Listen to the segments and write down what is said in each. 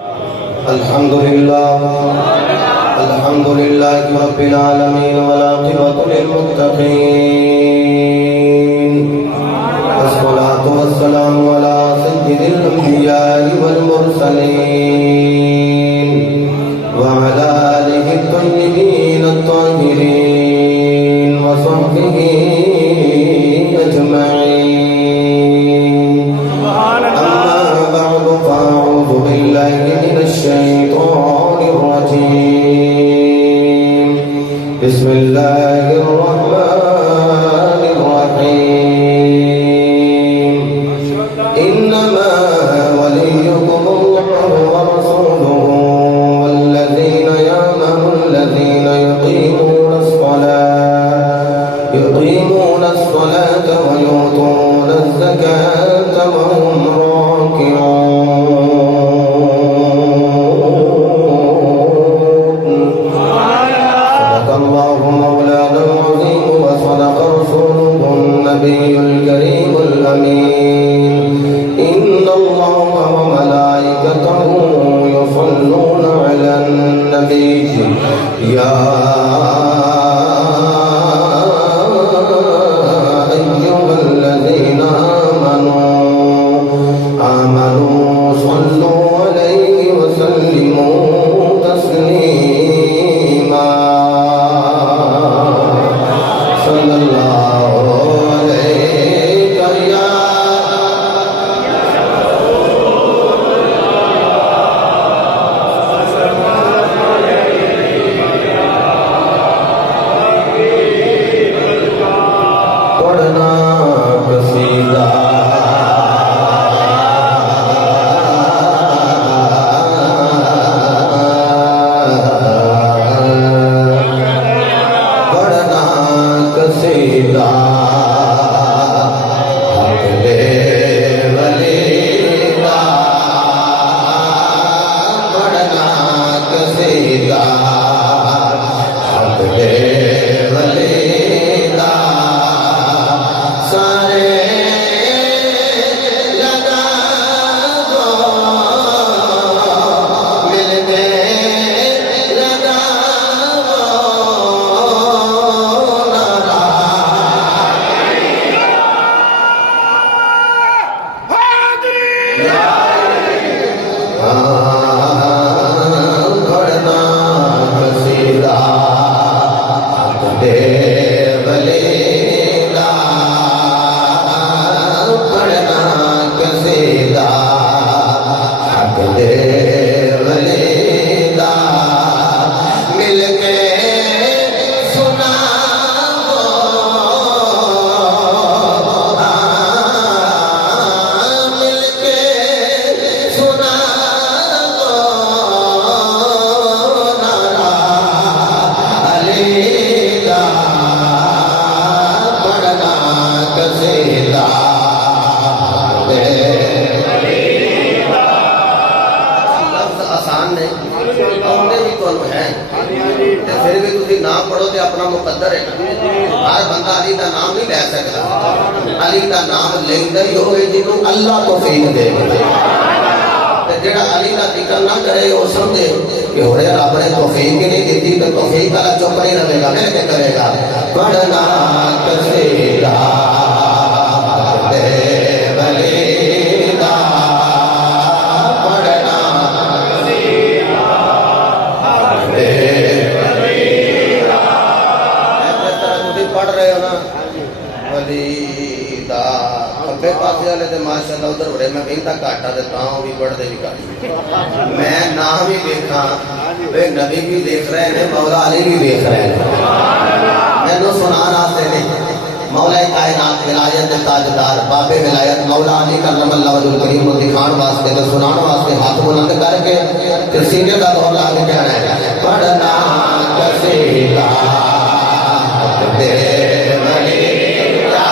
الحمد لله رب العالمين والعاقبة للمتقين والصلاة والسلام على سيد الأنبياء والمرسلين وعلى آله الطيبين الطاهرين وصحبه أجمعين. أما بعد فأعوذ بالله من الشيطان الرجيم. بسم الله الرحمن الرحيم. إنما وليكم الله ورسوله والذين يقيمون الصلاة ويؤتون الزكاة وهم راكعون. صدق الله مولانا العظيم وصدق رسوله النبي الكريم الأمين. إن الله وملائكته يصلون على النبي يا أيها الذين آمنوا صلوا عليه وسلموا تسليما. صلى الله عليك يا پڑھنا قصیدہ پڑھنا قصیدہ حق دے ولی دا. پڑھنا قصیدہ حق دے ولی دا. سارے لگا دو مل کے لگا دو نعرہ. پڑھنا قصیدہ حق دے ولی دا. پڑھنا قصیدہ حق دے ولی دا. مل کے سنا مل کے سنا نعرہ علی دا. پڑھنا قصیدہ لفظ آسان نے آنے بھی تو ہے پھر بھی تھی نام پڑھو تو اپنا مقدر ہے. ہر بندہ علی کا نام نہیں لے سکتا. علی کا نام لینا ہی ہوئے جنہوں اللہ توفیق دے. جڑا علی کا ذکر نہ کرے وہ سمجھے کہ ہو رہا رب نے توفیق نہیں دیتی تو توفیق والا چپ نہیں رہے گا. پھر کیا کرے گا؟ پڑھنا قصیدہ حق دے ولی دا. پڑھنا قصیدہ حق دے ولی دا. جس طرح تسی پڑھ رہے ہو نا ولی دا کھبے پاسے والے تے ماشاءاللہ ادھر بڑے میں کہتا گھاٹا تے تاں بھی پڑھدے بھی گھٹ. میں نام بھی دیکھا وہ نبی بھی دیکھ رہے ہیں مولا علی بھی دیکھ رہے ہیں. مینوں سنان واسطے نہیں مولا کائنات ولایت تاجدار باب ولایت مولا علی کرم اللہ وجہ الکریم کو دکھان واسطے تے سنان واسطے ہاتھ بلند کر کے تے سینے دا دور لا کے کہنا ہے پڑھنا قصیدہ حق دے ولی دا.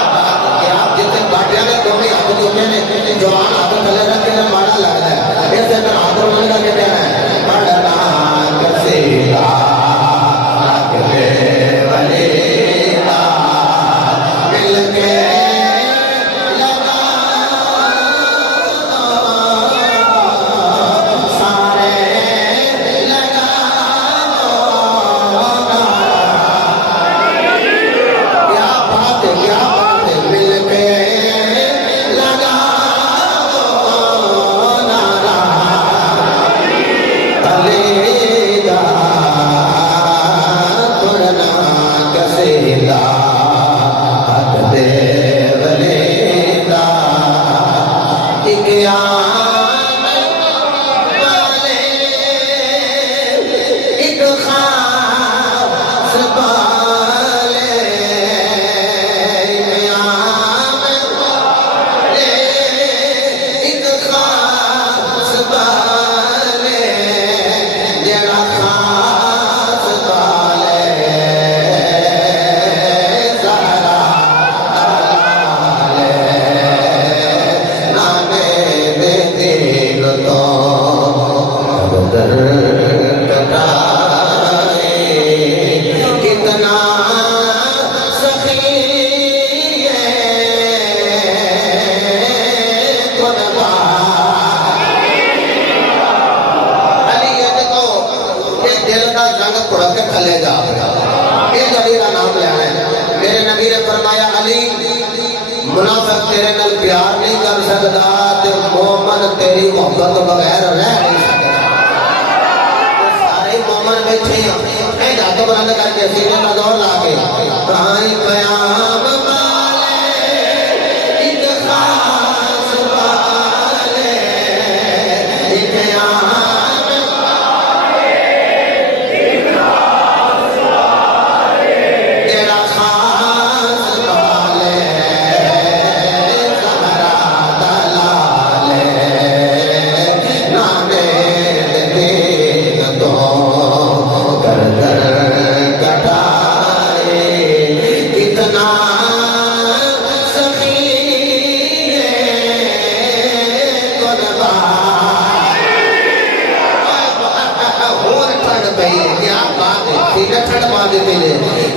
جتنے باٹیاں نے دومی ہاتھ چکے نے جوان ہاتھ تھلے رکھ کے ماڑا لگتا ہے. اس سے ہاتھ بلند کر کے کہنا ہے پڑھنا قصیدہ حق دے ولی دا. مل کے لگا سارے در کٹائے کتنا سخی تھلے جا ایک علی کا نام لیا ہے میرے نبی نے فرمایا علی منافق تیرے نال پیار نہیں کر سکتا تے مومن تیری محبت بغیر رہ نہیں سکتا سارے مومن بیٹھے ہیں اے ہاتھ بلند کر کے سینے کا زور لا کے کہیں قیام والے ایک خاص والے ایک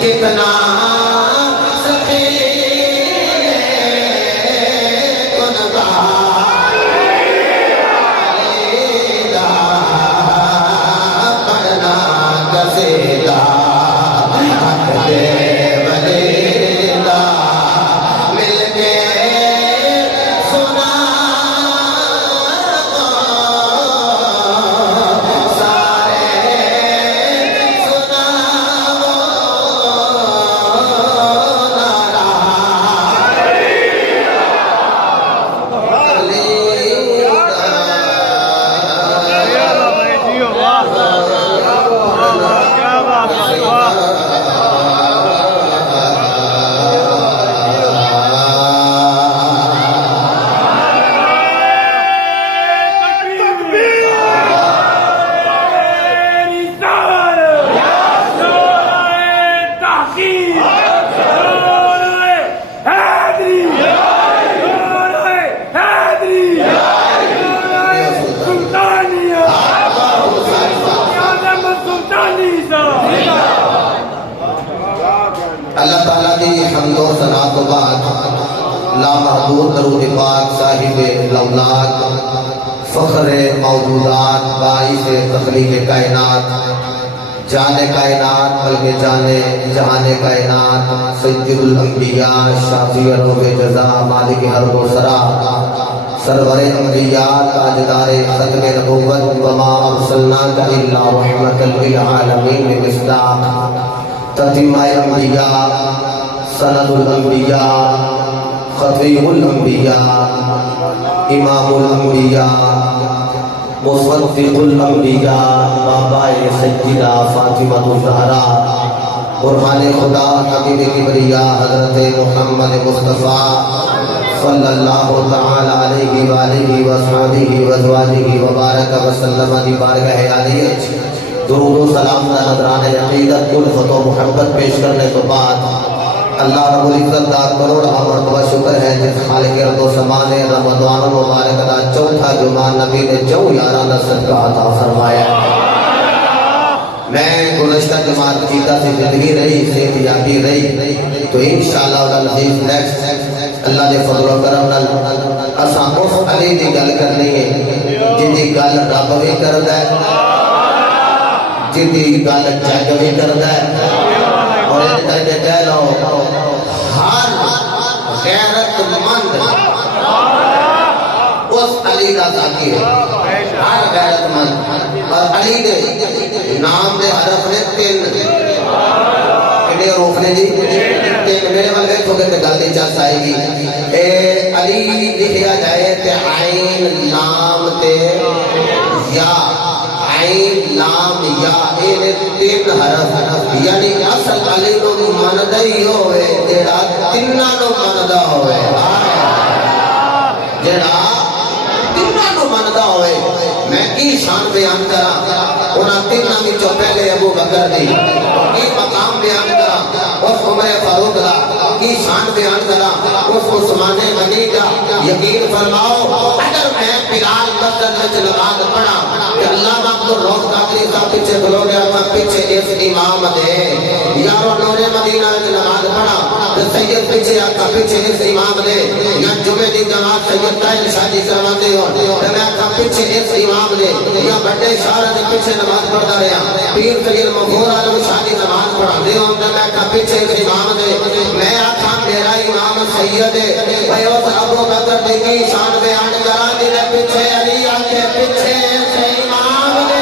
کتنا سخی کنبا علیدہ پڑھنا گزیدہ حق دے ولیدہ مل کے سنا اللہ تعالیٰ کی حمد و ثنا تو بعد لامحدود درود پاک صاحب لولاک فخر موجودات باعث تخلیق کائنات جان کائنات بلکہ جہان کائنات سید الانبیاء شافی روح جزا مالک حرب و سرا سرور انبیاء تاجدار ختم نبوت وما ارسلناک الا رحمت للعالمین مصداق تتمہ الانبیاء سند الانبیاء خطیب الانبیاء امام الانبیاء مصدق الانبیاء بابا سیدہ فاطمہ الزہرا قربان خدا حبیب کبریاء حضرت محمد مصطفیٰ صلی اللہ تعالی علیہ وآلہ وصحبہ وزواجہ وبارک وسلم دی بارگاہ عالیہ درود و سلام کا نظران عقیدت الفت و محبت پیش کرنے کے بعد اللہ رب العزت کا کروڑ مرتبہ شکر ہے جس خالق ارض و سماء نے رمضان المبارک کا چوتھا جمعہ نبی نے جو یارانہ صدقہ عطا فرمایا میں گزشتہ جماعت عقیدہ سے زندگی رہی صحت یابی رہی تو انشاءاللہ العزیز نیکسٹ اللہ نے فضل و کرم نال اساں اس علی دی گل کرنی ہے جن دی گل رب بھی کردا ہے جن دی گل جگ بھی کردا ہے اور اس طرح کے کہہ لو ہر غیرت مند اس علی دا ذاتی ہے ہر غیرت مند اور علی دے نام دے حرف نے تین کنے روح نے جی تین میرے والے تو کہ گل دی چاس آئے گی اے علی لکھیا جائے تے عین لام تے یا عین لام یا اے تین حرف یعنی اصل علی نو ماندا ہی ہوئے جڑا تیناں نو ماندا ہوئے جڑا تیناں نو ماندا ہوئے میں کی شان بیان کراں انہاں تیناں وچوں پہلے ابو بکر دی کی مقام بیان کراں اس عمر فاروق دا کی شان بیان کراں اس عثمان غنی کا یقین فرماؤ اگر میں بلال مسجد وچ نماز پڑھاں کہ اللہ عبد امام دے یارو نور مدینہ وچ نماز پڑھا تے سید پیچھے آقا پیچھے اس امام دے یا جمعے دی جماعت سید طاہر شادی کرواندے ہو تے میں آقا پیچھے اس امام دے یا بڑے شہر دے پیچھے نماز پڑھدا رہیا پیر فقیر مغفور عالم شادی نماز پڑھاندے ہو تے میں آقا پیچھے اس امام دے میں آقا میرا امام سید ہے بھائی اس ابو بکر دی کی شان بیان کرا دی پیچھے علی آکے پیچھے سے امام دے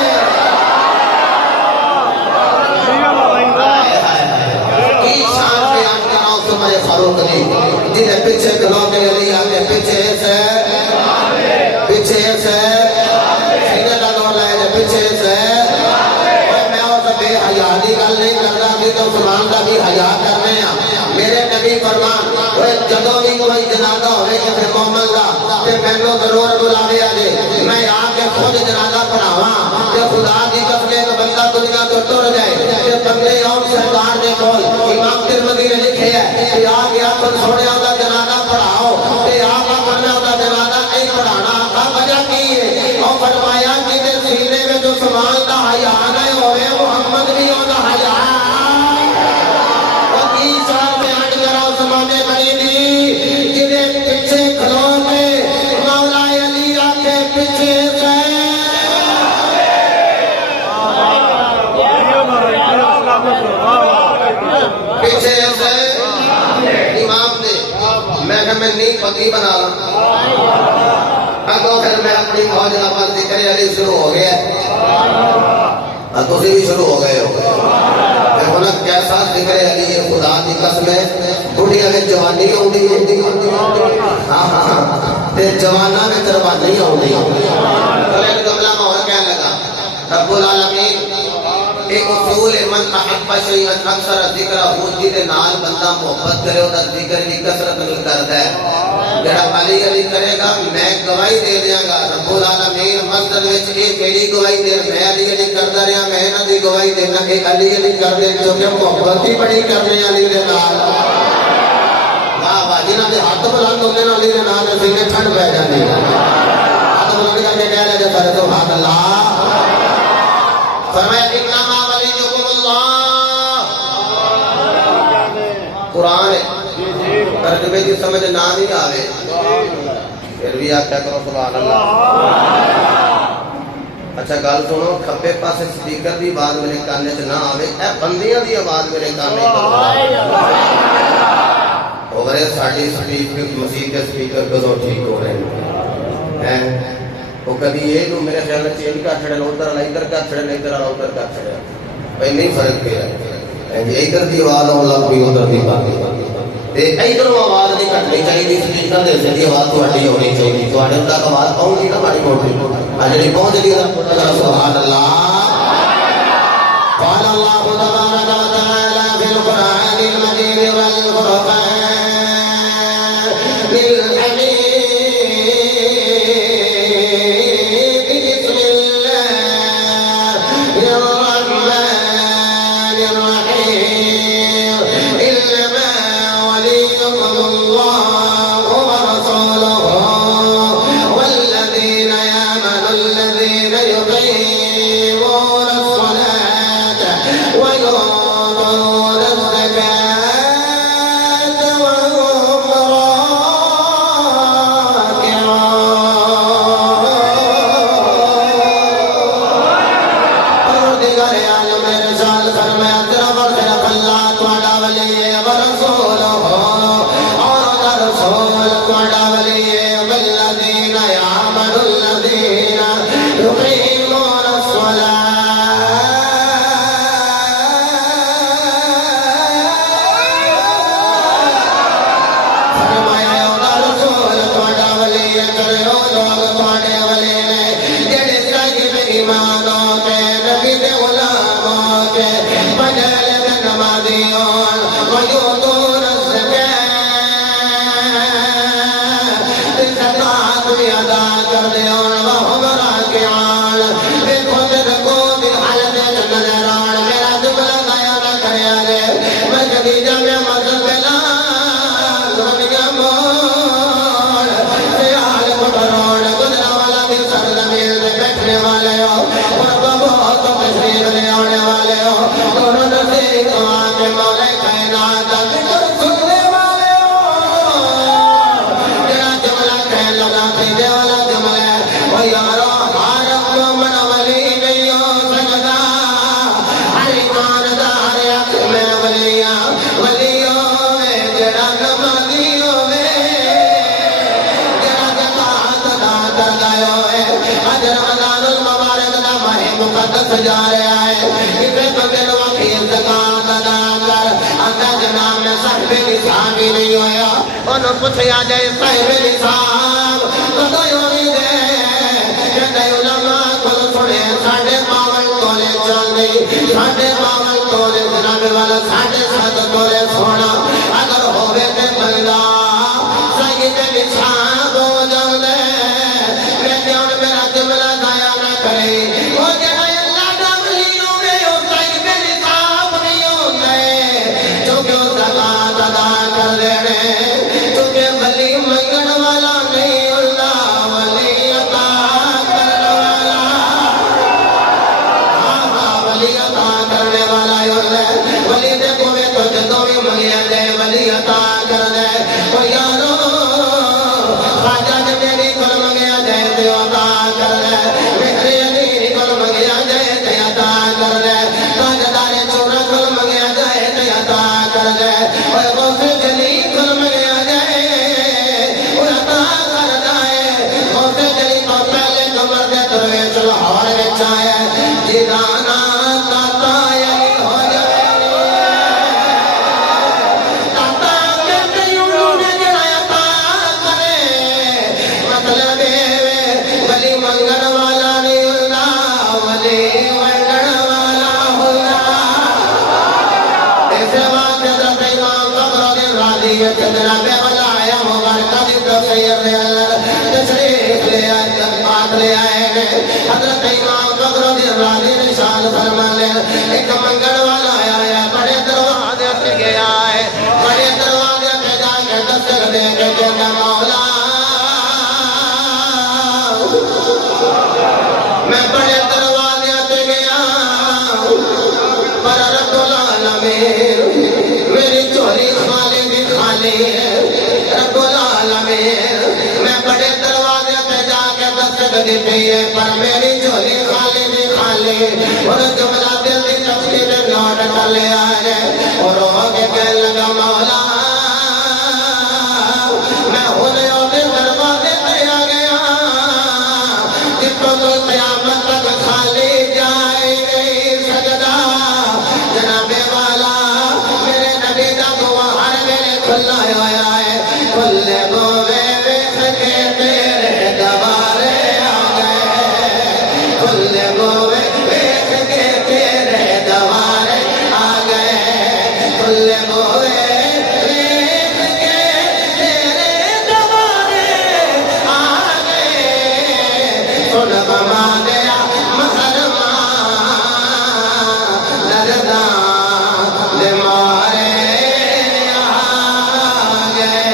فاروق علی جنہیں پیچھے کھلوتے علی آگے پیچھے سے سینے کا دور لائے جے پیچھے سے میں اس بے حیاء دی گل نہیں کرنا بھی تو عثمان کا بھی حیاء کرنے ہیں میرے نبی فرمان جدوں بھی کوئی جنازہ ہوئے کسی مومن کا کہ مینوں ضرور بلاوے آجے میں آکے خود جنازہ پڑھاواں کہ خدا دی قسم ایک بندہ دنیا تو ٹر جائے کہ بندے اور سرکار دے کول امام ترمذی نے لکھے ہے کہ آ گیا تو سونے دا جنازہ پڑھاؤ کہ آقا فرمایا دا جنازہ نہیں پڑھانا آقا وجہ کی ہے اور فرمایا کہ دے سینے میں جو سامان دا حیاء نہ ہوئے محمد بھی ہونا حیاء اور کی شان بیان کرا عثمان بنی دی جنہیں پیچھے کھلو کے مولا علی آکے پیچھے سے پیچھے سے امام نے میں نہیں پتی بنا لوں اگو پھر میں اپنی موج نفس ذکر علی شروع ہو گیا تسی بھی شروع ہو گئے ہو انہیں کیسا ذکر علی ہے خدا دی قسم ہے بڑھیا میں جوانی ہوندی تے جوانا میں تروانی ہوندی ایک جملہ میں اور کہنے لگا رب العالمین ایک اصول من احب شیئا اکثر ذکر ہوتی دے نال بندہ محبت کرے اور ذکر کی کثرت نہیں کرتا ہے جڑا علی علی کرے گا میں گواہی دے دیاں گا رب العالمین مسجد وچ اے میری گواہی دے میں علی علی کردا رہیا میں انہاں دی گواہی دینا کہ علی علی کر دے جو کہ محبت ہی بڑی کرنے علی دے نال واہ واہ جنہاں دے ہاتھ بلند ہوندے نے علی دے نال سینے ٹھنڈ پہ جاندی ہے ہاتھ بلند کر کے کہہ رہے جے کرے سبحان اللہ فرمایا انما ولیکم اللہ قرآن ہے ترجمے کی سمجھ نہ نہیں آوے پھر بھی آپ کیا کرو سبحان اللہ اچھا گل سنو کھبے پاسے سپیکر دی آواز میرے کانے چ نہ آوے اے بندیاں دی آواز میرے کانے اور ساڈی سپیکر مسیح کے سپیکر کدوں ٹھیک ہو رہے ہیں وہ کبھی یہ تو میرے خیال میں چینج کر چھڑے ادھر والا ادھر کر چھڑے ادھر والا ادھر کر چھڑے بھائی نہیں فرق پیا ادھر دی آواز آن لگ پئی ادھر دی بات ادھر آواز نہیں کٹنی چاہیے سپیکر دے ذریعے آواز تہاڈی ہونی چاہیے تہاڈے تک آواز پہنچ گئی نا ماڑی موٹی جڑی پہنچ گئی سبحان اللہ قال اللہ تبارک و تعالی فی القرآن المجید والفرقان والے تو تشریف لے آنے والے ہو دونوں نصیب دعا کے مولا کائنات کا ذکر سننے والے ہو جڑا جملہ کہنے لگا سیدھے والا جملہ ہے وہ یارو ہر مومن ولی نہیں ہو سکتا ہر ایماندار حق میں ولی ہوئے جڑا نمازی ہوئے جڑا زکات ادا کردا ہوئے اج رمضان المبارک دا ماہ مقدس جا رہا ہے اسے بغیر وقت زکات ادا کر آندا جناب میں صاحب نصاب ہی نہیں ہویا انہوں پوچھا جائے صاحب نصاب کدوں ہوئی دے کہندے علماء کو سنے ساڑھے 52 تولے چل گئی ساڑھے 52 تولے جناب والا 7.5 تولے سونا اگر ہوئے تے بندہ صحیح نصاب ہو جاندے میں جان میرا جملہ ضائع نہ کرے وہ جڑا اللہ دا ولی ہوے او صحیح نصاب نہیں ہوندے کیونکہ او زکات ادا کر دینے کیونکہ ولی منگن والا نہیں ہوندا ولی عطا کرن والا ولی عطا کرنے والا ہوندا ولی دے کوے تو جدوں بھی منگیا جائے ولی عطا کر دے او یارو خواجہ جے میری کول منگیا جائے تے عطا کر دے میرے علی کول منگیا جائے تے عطا کر دے تاجدار چورا کول منگیا جائے تے عطا کر دے اوے غوث جلی کول منگیا جائے او عطا کر دے غوث جلی تو پہلے نمبر دے درویش لاہور وچ آیا جدا نام داتا علی ہو جائے داتا کہندے انہوں نے جڑا عطا کرے مطلب ولی منگن والا نہیں ہوندا ولی ونڈن والا ہوندا اس واسطے حضرت امام فخرالدین رازی جناب والا آیا مبارکہ دی تفسیر دے اندر تشریف لے آئے پاک لے آئے حضرت امام فخرالدین رازی نشان فرمانے ایک منگن والا آیا بڑے دروازے سے گیا ہے بڑے دروازے پہ جا کے دستک دے کے کہتا مولا میں بڑے دروازے سے گیا پر رب العالمین میری چولی خالی بھی خالی ہے رب العالمین میں بڑے دروازے پہ جا کے دستک دیتی ہے پر میری چولی خالی بھی خالی اور جملہ دل دی تفصیل نوٹ کر لیا ہے اور رو کے کہنے لگا مولا میں ہونے ہوتے دروازے پہ آ گیا جتوں تو قیامت تک خالی جائے نہیں سکتا جناب والا میرے نبی دا گوہر میرے کھلا ہوا ہے کھلے گوے ویکھ کے تیرے دوارے آ گئے کھلے گوے ویکھ کے تیرے دوارے آ گئے کھلے گوے ویکھ کے تیرے دوارے آ گئے سن بما گیا مسلمان لرزاں دے مارے آ گئے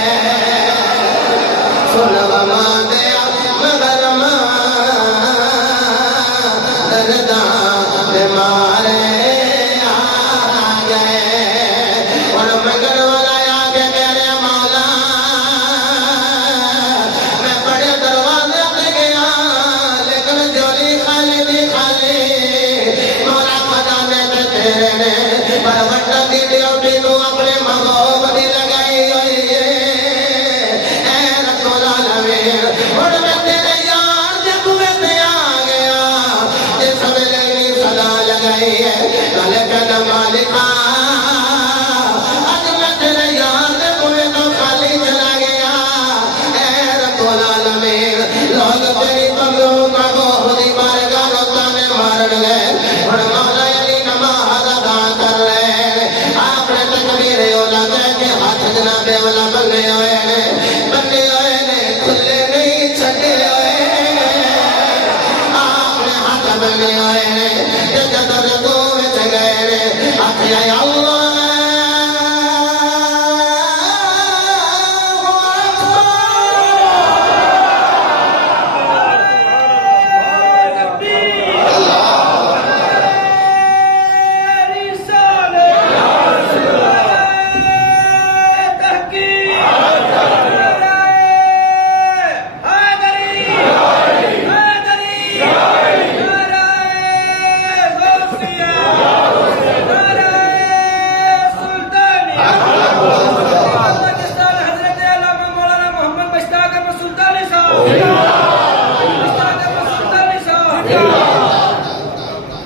سن بما گیا مسلمان لرزاں دے مارے آ گئے اور مگر والا آ کے میرے مولا میں بڑے دروازے پہ گیا لیکن جولی خالی بھی خالی مولا خزانے تے تیرے نے پر وٹا دی ڈیوٹی تو اپنے محبوب دی لگائی ہوئی ہے اے رب العالمین اور میں تیرے یار دے بوے تے آ گیا جس ویلے بھی صدا لگائی ہے کل قدم مالکا اج میں تیرے یار دے بوے تو خالی چلا گیا اے رب العالمین لوگ تیری پگوں کا بہت مار گا روتا میں مارن گئے اور مولا علی نماز ادا کر رہے آپ نے تکبیر اولا کہہ کے ہاتھ جناب والا بنے ہوئے نے کھلے نہیں چھٹے ہوئے آپ نے ہاتھ بنے ہوئے نے جدر رکو وچ گئے نے ہاتھ آیا اللہ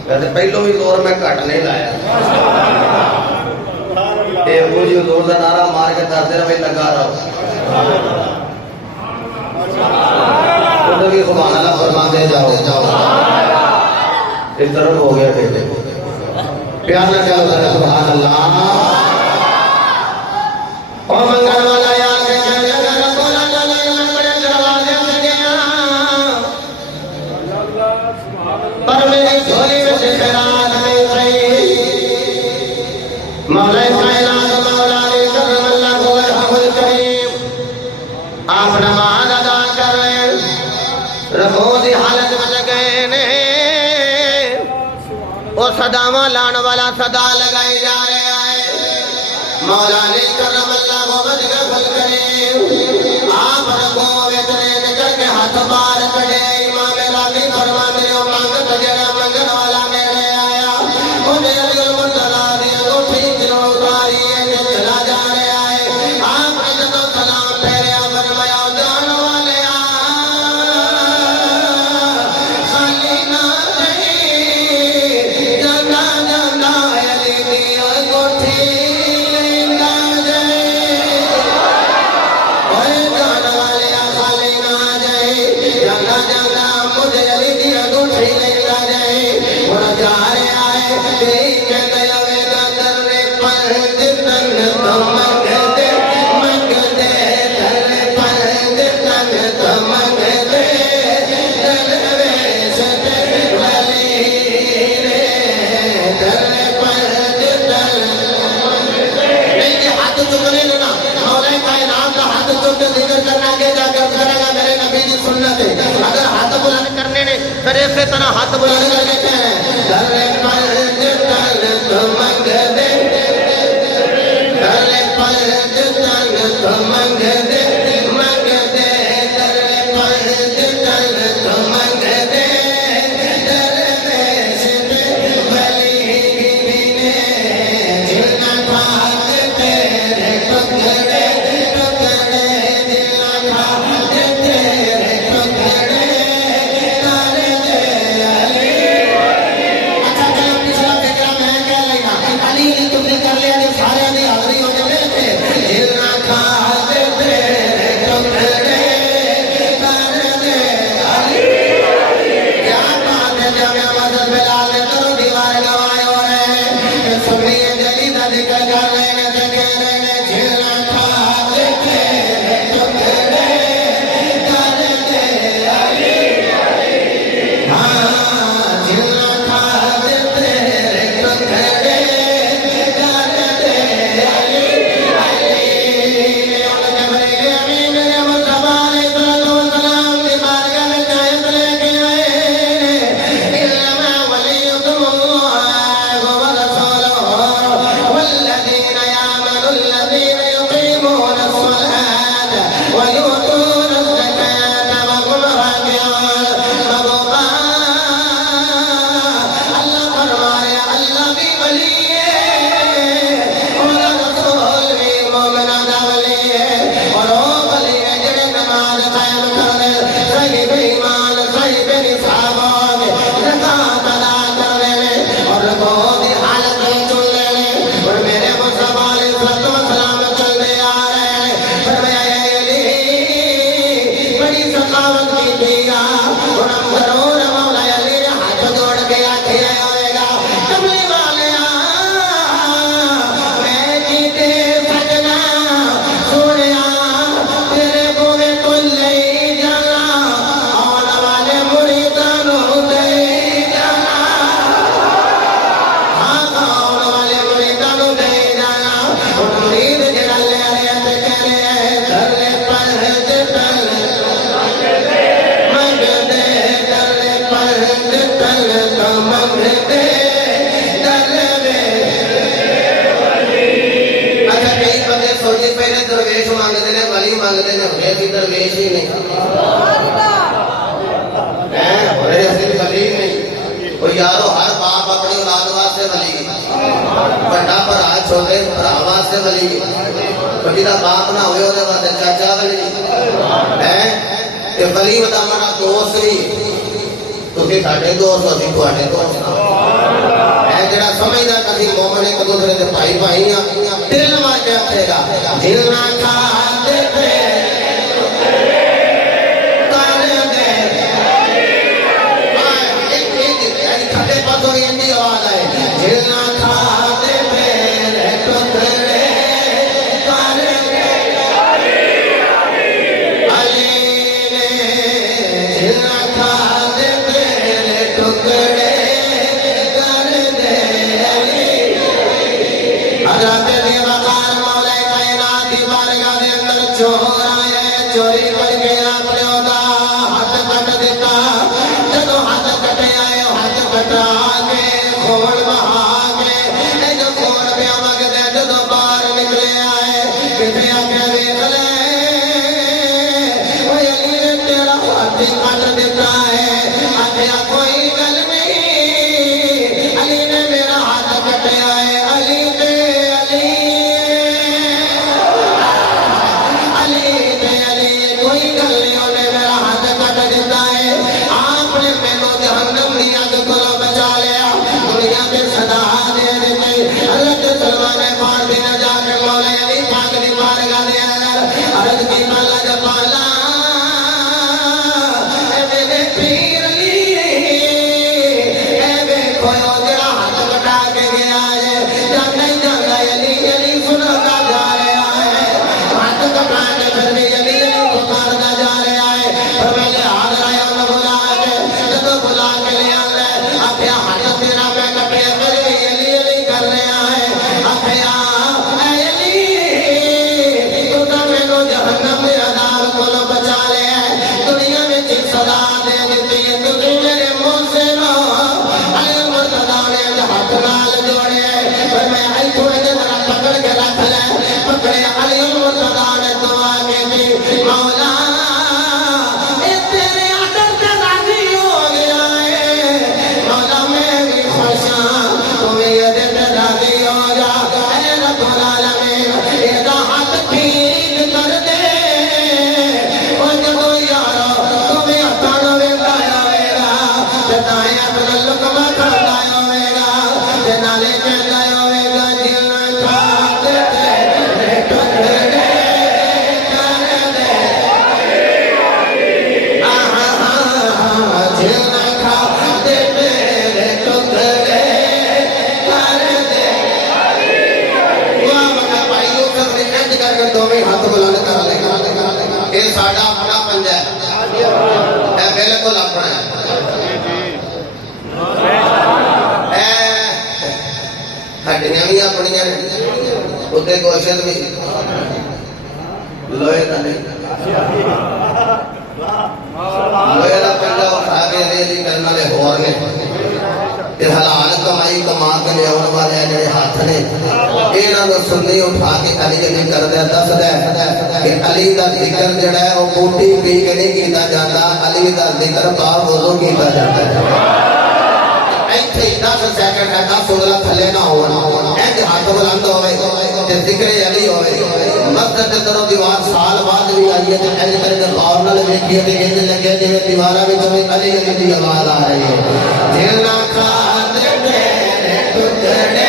ویسے پہلو بھی زور میں گھٹ نہیں لایا یہ پوری حضور کا نعرہ مار کے درد رہے لگا رہو بھی سبحان اللہ فرما دے جاؤ اس طرح ہو گیا بیٹے پیار نہ چلو سبحان اللہ اور منگل والا یاد پر میری جھولی میں سے خیرات نہیں صحیح مولا کائنات مولا علی کرم اللہ کو ارحم الکریم آپ نماز ادا کر رہے ہیں رکھو دی حالت میں گئے نے وہ صداواں لان والا صدا لگائی جا رہے آئے مولا علی کرم اللہ کو ارحم الکریم آپ رکھو ویتنے نکل کے ہاتھ بار کڑے امام راضی فرما دیو مانگت جڑا منگن والا میرے آیا انہیں علی المرتضی دی انگوٹھی دلوں اتاری ہے کہ چلا جا رہے آئے آپ نے جب سلام پھیرے فرمایا جان والے خالی نہ رہی جانا جانا علی دی انگوٹھی لینا جائے اوے جان والے خالی نہ جائے جانا جانا مجھے علی دی انگوٹھی لینا جائے اور جا رہے آئے تیری کہتے ہوئے گا درے پر دتن تو منگتے منگتے درے پر دتن تو منگتے درویش ولی رے درے پر دتن نہیں کہ ہاتھ چکنے لینا مولا کائنات کا ہاتھ چک کے ذکر کرنا کہ جا کر کرے گا میرے نبی کی سنت ہے اگر ہاتھ بلند کرنے نے پھر اسی طرح ہاتھ بلند کر لیتے ہیں درے پر دتن تو منگتے درے پر دتن تو منگتے منگتے درے پر دتن تو منگتے درویش ولی نے جلنا کھاتے تیرے ٹکڑے ٹکڑے جلنا کھاتے تیرے ٹکڑے تارے دے علی اچھا چلو پچھلا فکرہ میں کہہ لینا علی علی تم نے کر لیا نہیں سارے علی حاضری ہو جائے تھے جلنا کھاتے تیرے ٹکڑے تارے دے علی کیا بات ہے جامعہ مسجد بلال نے کرو دیوار گوائے ہو رہے ہیں کہ سنی جلیدہ ذکر کر رہے ہیں کہ کہہ رہے ہیں جلنا کھاتے تیرے ٹکڑے تارے دے علی ہاں جلنا کھاتے تیرے ٹکڑے تارے دے علی علی ان جبریل امین نے مصطفیٰ علیہ السلام کی بارگاہ میں جائز لے کے آئے انما ولیکم اللہ ورسولہ والذین یعملون الذین یقیمون الصلاۃ ویؤتون الزکاۃ وهم راکعون اللہ فرمایا اللہ بھی ولی ہے اور رسول بھی مومنوں کا ولی ہے اور وہ ولی ہے جڑے نماز قائم کرنے صحیح ایمان صحیح نصاب زکات ادا کرنے اور رکوع کی حالت میں چل لینے اور میرے مصطفیٰ علیہ السلام چلتے آ رہے ہیں فرمایا اے علی بڑی سخاوت کی دیا اور ہم ضرور مولا علی نے ہاتھ جوڑ کے آکھے ہوئے گا کملی والے میں جیتے سجنا سوڑیا تیرے بوے کو لے جانا آن والے مریدانوں لے جانا ہاں آن والے مریدانوں لے جانا اور مرید جڑا لے رہے ہیں کہہ رہے ہیں درے پر دتن منگتے درے پر دتن تو منگتے اچھا کئی بندے سوچے پہلے درویش مانگتے ہیں ولی مانگتے ہیں پھر بھی درویش ہی نہیں ارے اسی ولی نہیں وہ یارو ہر باپ اپنی اولاد واسطے ولی بڑا بھرا چھوٹے بھرا واسطے ولی تو جہاں باپ نہ ہوئے وہ واسطے چاچا ولی ہے ولی بتا دوست بھی تھی ساڈے دوست اسی تھوڑے دوست سمجھدا کسی مومن ایک دوسرے دے بھائی بھائی ہیں دل مار کے آکھے گا دل نہ کھا دے پھر کر دے ایک کھٹے پاسوں یہ آواز آئے دل نہ کھا دے پھر ٹکڑے کر دے علی نے دل نہ کھا دے پھر ٹکڑے کر دے علی حضرت دی وقار مولا کائنات دی بارگاہ دے اندر چور آئے چوری کر کے اپنے دا ہاتھ کٹ دیتا جدو ہاتھ کٹے آئے ہاتھ کٹا کے خون بہا کے جو خون پیا مگدے جدو باہر نکلے آئے کتنے آگے ویکھ لے وہ علی نے تیرا ہاتھ کٹ دیتا ہے آخیا کوئی گل نہیں علی نے میرا ہاتھ کٹیا ہے علی تے علی کوئی گل نہیں انہیں میرا ہاتھ کٹ دیتا ہے آپ نے مینوں جہنم دی اگ کولوں بچا لیا دنیا کے صدا دے دیتے حضرت سلمان فارسی نے جا کے مولا علی پاک دی بارگاہ دے اندر عرض کی مولا جپالا اے میرے پیر علی اے ویکھو جڑا ہاتھ کٹا کے گیا ہے جانا ہی جانا علی علی سنا کا جا رہا ہے ہاتھ کٹا کے پھر بھی علی پکاردا جا رہا ہے پر پہلے حاضر آیا انہوں بلا کے جدو بلا کے لے آنا ہے آخیا ہاتھ تیرا میں کٹیا پھر بھی علی علی کر رہا ہے آخیا اے علی تو تا مینوں جہنم دے عذاب کولوں بچا لیا ہے دنیا میں سزا دے دیتی ہے تو میرے منہ سے نہ علی مرتضیٰ نے ہاتھ نال جوڑے پر میں ایتھوں ذرا پکڑ کے رکھ لے پکڑے علی مرتضیٰ نے دعا کی مولا اے تیرے عدل سے راضی ہو گیا ہے مولا میں بھی خوش ہوں تو میرے دل سے راضی ہو جا اے رب العالمین یہ ہاتھ ٹھیک کر دے اور جب یارو تمہیں ہتھاں ویکھدا ہوے گا تے تائیں اپنا لقمہ کھاندا ہوے گا تے نالے کہندا ہوے گا دل نہ کھا دے تیرے ٹکڑے کر دے دل نہ کھا دے تیرے ٹکڑے کر دے واہ بڑا بھائی لوگ کر دے انج کر کے دوویں ہاتھ بلند کر لے یہ ساڈا اپنا پنجا ہے اے بالکل اپنا ہے ہڈیاں بھی اپنیاں نے اتنے گوشت بھی لوہے کا نہیں لوہے کا پنجا اٹھا کے علی کرنے والے ہور نے حلال کمائی کما کے لیا والے جڑے ہاتھ نے یہاں کو سنی اٹھا کے علی علی کر دیا دسدا کہ علی کا ذکر جڑا ہے وہ بوٹی پی کے نہیں کیتا جاتا علی کا ذکر باہر وضو کیتا جاتا ہے ایتھے 10 سیکنڈ ہے 10 اگلا تھلے نہ ہونا اے ہاتھ بلند ہوئے تے ذکر علی ہوئے مسجد کے طرف دیوار سال بعد بھی آئی ہے تے اج کر کے غور نال ویکھیے تے انج لگے جویں دیواراں وچ علی علی دی آواز آ رہی ہے دل نہ کھا دے تیرے ٹکڑے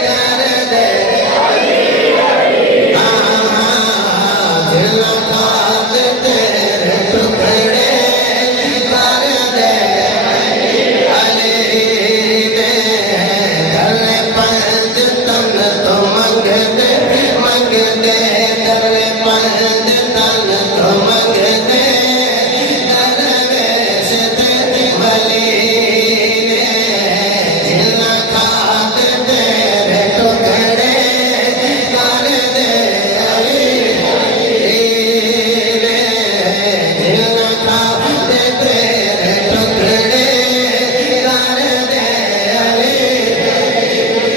کر دے دل نہ کھا دے تیرے ٹکڑے کر دے علی نے کرے پنج تن تو منگ دے کرے پنج تن تو منگ دے درویش دے ولی نے دل نہ کھا دے تیرے ٹکڑے کر دے علی نے دل نہ کھا دے تیرے ٹکڑے کر دے علی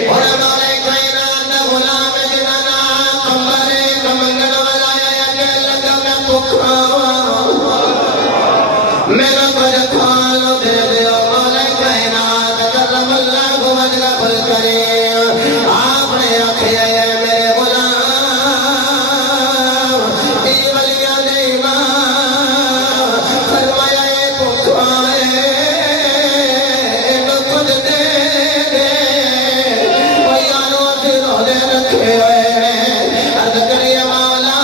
اور مولا کائنات دا غلام جنہاں نام کمرے کمنگن والا ہے کہ لگا میں بھوکا میرا کچھ کھانو دے دیو مولا کائنات کرم اللہ کو وجہ کھل کرے آپ نے آکھیا ہے میرے غلام ای ولیاں دے امام فرمایا ہے بھوکا ہے کچھ دے دے بیٹھے ہوئے عرض کریے مولا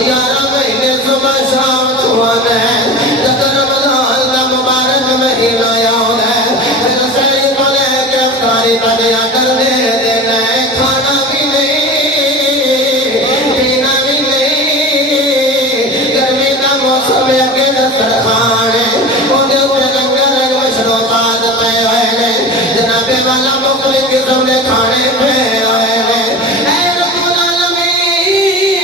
یارہ مہینے صبح شام چھوانا ہے جب رمضان کا مبارک مہینہ یاد ہے پھر سہری کو لے کے افطاری کا دیا کر دے دینا ہے کھانا بھی نہیں پینا بھی نہیں گرمی کا موسم ہے کہ دسترخوان ہے اندھے اوپر لنگر رنگ مشروبات پہ ہوئے جناب والا مختلف قسم نے کھانے پہ ہوئے اے رب العالمین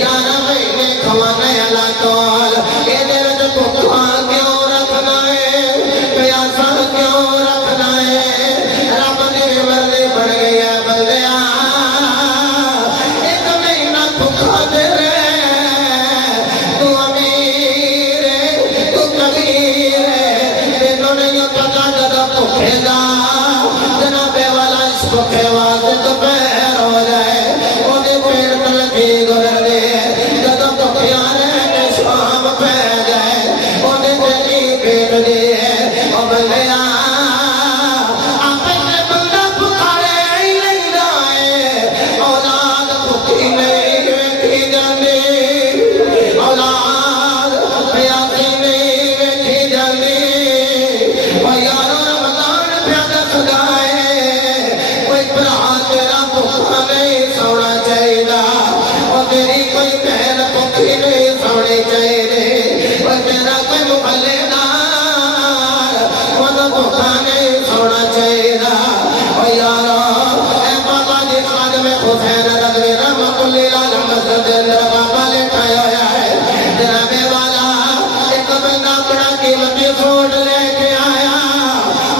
یارہ مہینے کھوانا ہے اللہ کول یہ دے وچ بھوکا کیوں رکھنا ہے پیاسا کیوں رکھنا ہے رب دی مرضی بن گئی ہے بندیا ایک مہینہ بھوکا دے رہے تو امیر ہے تو کبیر ہے تینوں نہیں پتا جدہ بھوکے گا جناب والا اس بھوکے واسطے دوپہر ہو جائے انہیں پیر تلقی گزر دے جدہ بھوکے آنے شام پہ جائے انہیں تلقی پیٹ دے او بندیا آپ نے بندہ بکھارے ہی نہیں جائے اولاد بھوکی نہیں ویکھی جاندی اولاد پیاسی نہیں ویکھی جاندی او یارو رمضان پیادہ سدائے کوئی برا تیرا بھوکا نہیں سونا چاہیے او تیری کوئی بہن بھوکی نہیں سونی چاہیے او تیرا کوئی محلے دار وہ بھوکا نہیں سونا چاہیے او یارو اے بابا جی خادم حسین رضوی رحمت اللہ علیہ مسجد اندر بابا لٹھائے ہویا ہے جناب والا ایک بندہ بڑا قیمتی سوٹ لے کے آیا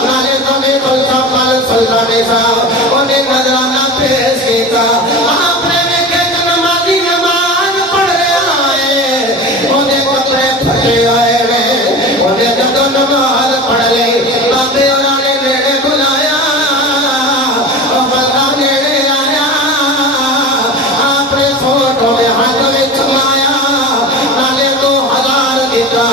نالے سنے خلصہ پال سلطانی صاحب انہیں نظرانہ پیش کیتا آپ نے دیکھے کہ نمازی نماز پڑھ رہے آئے انہیں کپڑے پھٹے آئے انہیں جب نماز پڑھ لئی بابے اور آنے نیڑے بلایا اور بندہ نیڑے آیا آپ نے فوٹو میں ہاتھ میں کھمایا نالے 2000 دیتا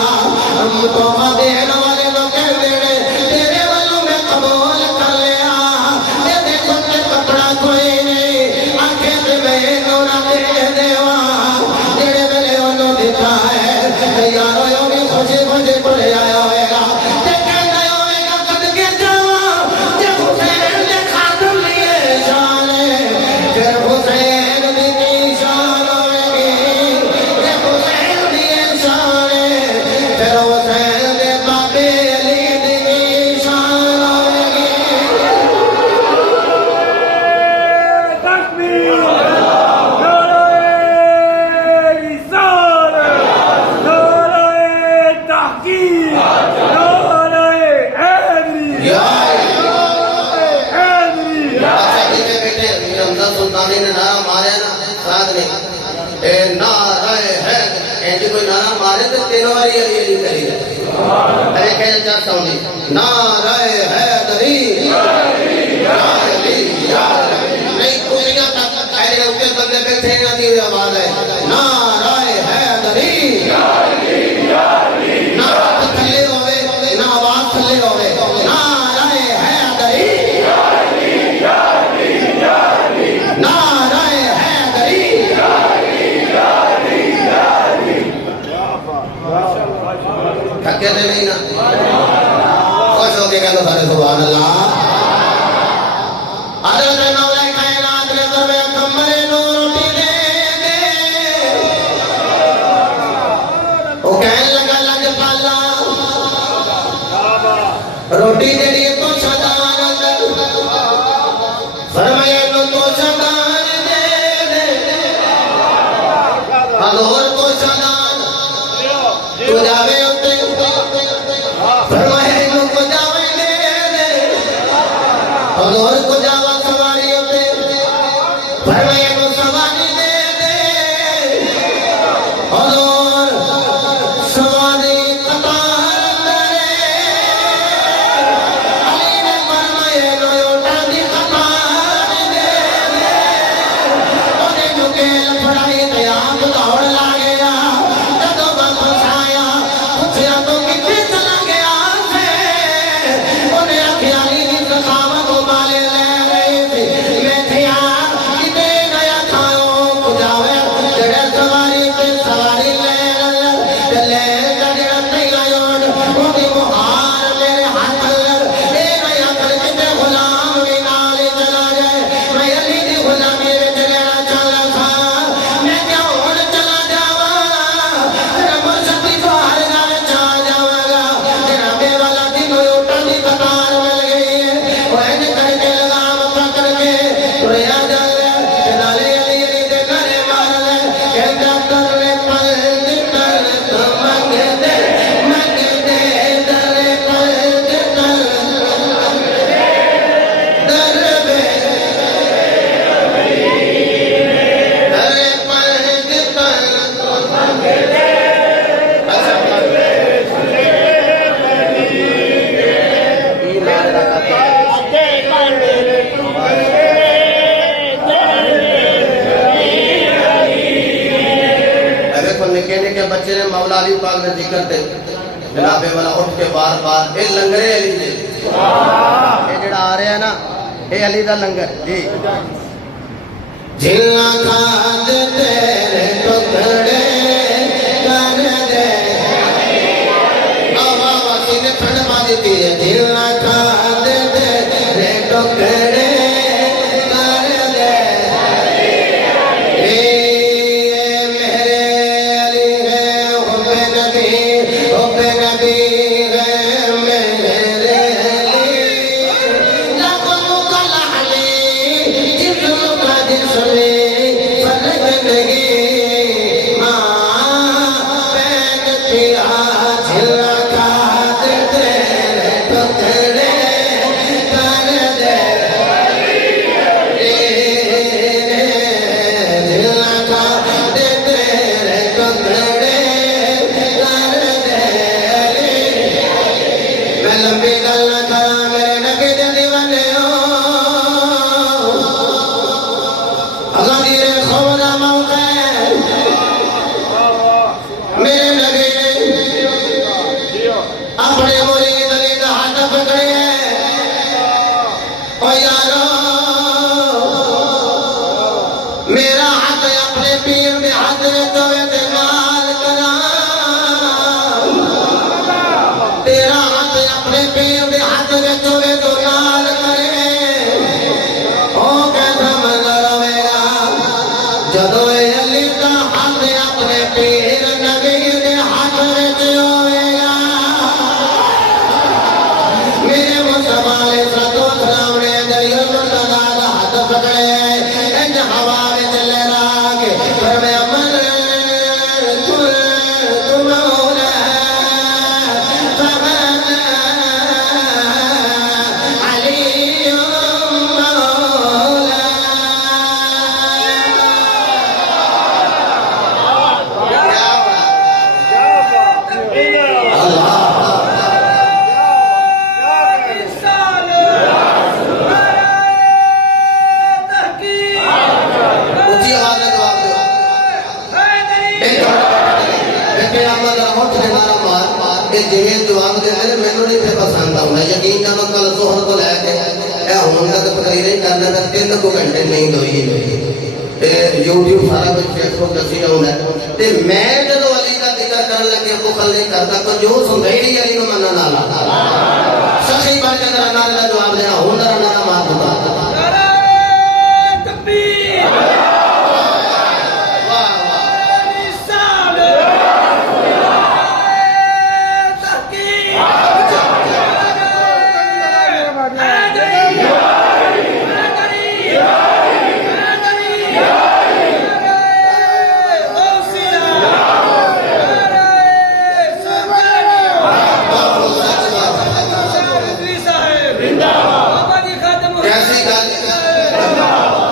ہم تو دین والے لوگ کہہ دینے تیرے والوں میں قبول کر لیا یہ دیکھو کہ کپڑا کوئی نہیں آنکھیں سے میں نورا دے دیوا جڑے ملے انہوں دیتا ہے یارو یوں بھی خوشی خوشی پڑے آیا ہوئے گا دیکھیں گئے ہوئے گا صدقے جاؤں جب حسین نے خاتم لیے شانے پھر حسین دی شان ہوئے گی جب حسین دیے شانے پھر حسین دے بابے علی دی شان ہوئے گی تکبیر نعرہ رسالت نعرہ تحقیق نعرہ حیدری یا حیدری آسانی کے بیٹے حمزہ سلطانی نے نعرہ مارے نا ساتھ نہیں اے نعرہ ہے اینجی کوئی نعرہ مارے تو تینوں والی علی علی کری ارے کہنے چاہتا ہوں جی نعرہ حیدری نہیں کلیاں تک پہلے اوپر بندے پہ تھے نہ دیئے آواز ہے نعرہ حیدری نہ ہاتھ تھلے ہوئے نہ آواز تھلے ہوئے نعرہ حیدری نعرہ حیدری تھکے دے نہیں نا خوش ہو کے کہہ لو سارے سبحان اللہ حضرت مولا کائنات نے فرمایا کمرے نو روٹی دے دے وہ کہنے لگا لج پالا روٹی دے لیے تو شدان اندر فرمایا تو شدان دے دے حضور کو شدان تو جاوے ہوتے فرمایا کو جاوے دے دے حضور کو جاوہ سواری ہوتے فرمایا کو سواری دے دے حضور سواری قطار اندر مولا علی پاک نے ذکر تے جناب والا اٹھ کے بار بار اے لنگرے علی دے یہ جڑا آ رہا ہے نا اے علی دا لنگر جی جھلا کھاد تیرے ٹکڑے کر دے آوا واسی نے ٹھنڈ پا دیتی ہے جھلا کھاد تیرے ٹکڑے کر دے اے میرے علی ہے حب نبی ہے میرے علی لکھوں کا لحلی جسم کا جسمی فرق نہیں ماں بین پیا جھلا کھاد تیرے ٹکڑے کر دے جھلا کھاد تیرے ٹکڑے کر دے میں لمبی گل نہ کراں میرے نبی دے دیوانے ہو غدیر خوف دا موقع ہے میرے نبی نے اپنے مرید علی دا ہاتھ پکڑے ہے او یارو میرا ہاتھ اپنے پیر دے ہاتھ میں توے تے نال کراں تیرا ہاتھ اپنے پیر دے ہاتھ میں توے تو نال کرے او کیسا منظر ہوئے گا جدو اے علی دا ہاتھ اپنے پیر نبی دے ہاتھ میں ہوئے گا میرے مصطفیٰ علیہ السلام نے دلیل مصطفیٰ دا ہاتھ پکڑے انج ہوا میں چلے راگ فرمایا من تو مولا فمن علی مولا اونچی آواز میں جواب دو قیامت دا اٹھ کے نعرہ مار کہ جہے جواب دے میرے مینوں نہیں پھر پسند آؤں یقین جانو کل ظہر کو لے کے اے ہون تک پکائی نہیں کرنا تک 3 گھنٹے نہیں ہوئی تے یوٹیوب سارا کچھ فیس بک دسی ہونا تے میں جدو علی کا ذکر کرن لگے بخل نہیں کرتا تو جو سنگھیڑی علی کو منن والا سخی بن کے نعرہ دا جواب دینا ہون دا نعرہ مار دتا